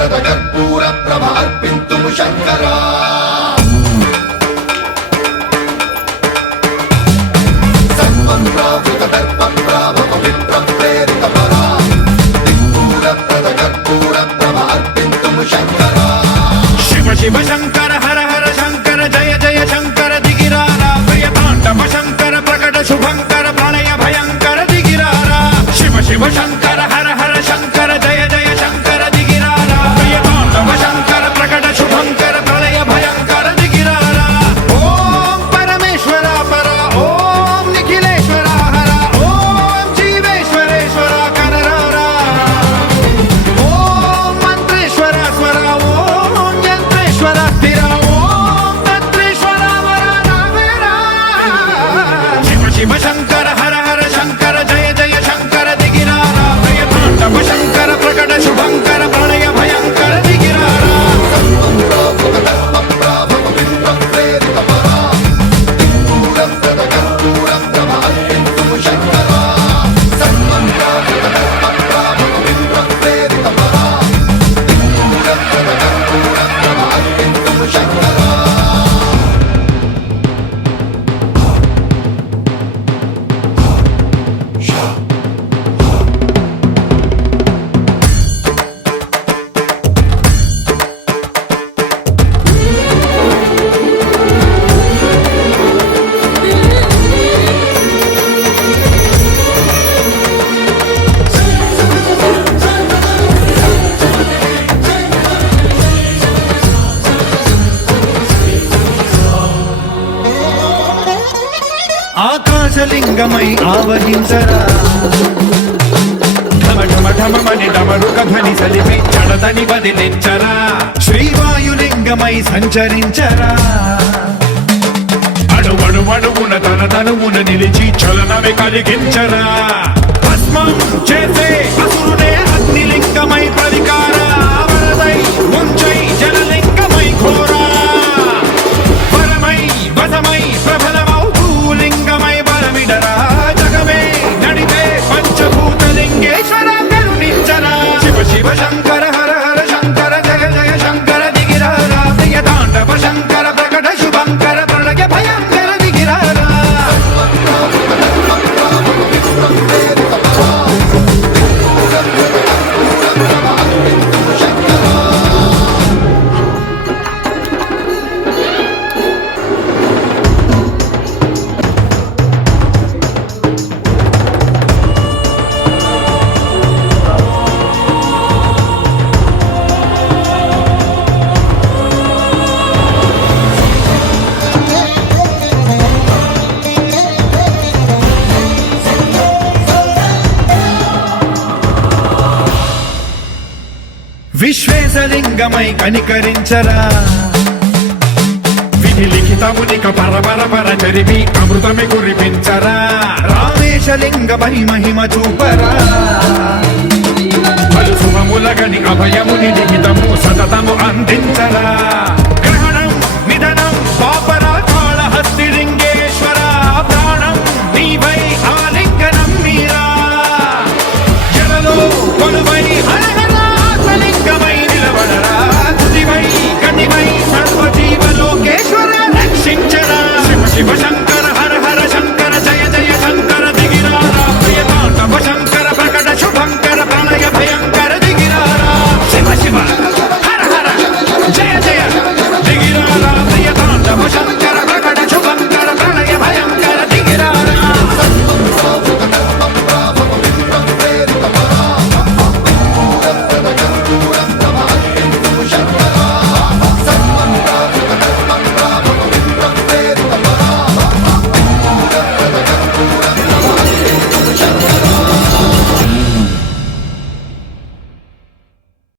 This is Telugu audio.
శూరప్రద కర్పూర ప్రభ అర్పింతుము శంకరా సర్వం ప్రావృత దర్ప ప్రాభవ విప్ర ప్రేరిత పరా దిక్పూరప్రద కర్పూర ప్రభ అర్పింతుము శంకరా శివ శివ శంకర హర హర శంకర జయ జయ శంకర దిగిరారా ప్రియ తాండవ శంకర ప్రకట శుభంకర ప్రళయ భయంకర దిగిరారా శివ శివ శంకర హర హర శంకర జయ జయ శంకర దిగిరారా ప్రియ తాండవ శంకర ప్రకట శుభంకర ప్రళయ భయంకర దిగిరారా ఓం పరమేశ్వర పర ఓం నిఖిలేశ్వర హర ఓం జీవేశ్వరేశ్వర కనరారా ఓం మంత్రేశ్వర స్వర ఓం యంత్రేశ్వర స్థిర ఓం తంత్రేశ్వర వర నావేరా శివ శివ శంకర హర హర శంకర జయ జయ శంకర దిగిరారా ప్రియ తాండవ శంకర ప్రకట శుభంకర ప్రళయ భయంకర దిగిరారా సర్వం ప్రావృత దర్ప ప్రాభవ విప్ర ప్రేరిత పరా దిక్పూరప్రద కర్పూర ప్రభ అర్పింతుము శంకరా సర్వం ప్రావృత దర్ప ప్రాభవ విప్ర ప్రేరిత పరా దిక్పూరప్రద కర్పూర ప్రభ అర్పింతుము శంకరా ఆకాశలింగమై ఆవహించరా ఢమ ఢమ ఢమమని డమరుక ధ్వని సలిపి చడదని వదిలించరా శ్రీవాయులింగమై సంచరించరా అణువణువున తన తనువున నిలిచి చలనమే కలిగించరా భస్మం చేసే అసురునే అగ్నిలింగమై పరికార వరదై ముంచై జలలింగమై ఘోరా వరమై వసమై ప్రబలమౌ భూలింగమై బలమిడరా జగమే నడిపే పంచభూతలింగేశ్వర కరుణించరా శివ శివ శంకర హర హర శంకర జయ జయ శంకర దిగిరారా ప్రియ తాండవ శంకర ప్రకట శుభంకర ప్రళయ భయంకర దిగిరారా విశ్వేశలింగమై కనికరించరా విధి లిఖితమునిక పరపర పర చరిమి అమృతమి కురిపించరా రామేశలింగమై మహిమ చూపరా పలు శుభములగని అభయముని లిఖితము సతతము అందించరా గ్రహణం నిధనం పాపరా కాళహస్తి లింగేశ్వర ప్రాణం నీవై ఆలింగనం మీరా జలలో కొలువై లింగమై నిలబడరా తుదివై గతివై సర్వజీవలోకేశ్వర రక్షించరా శివ శివ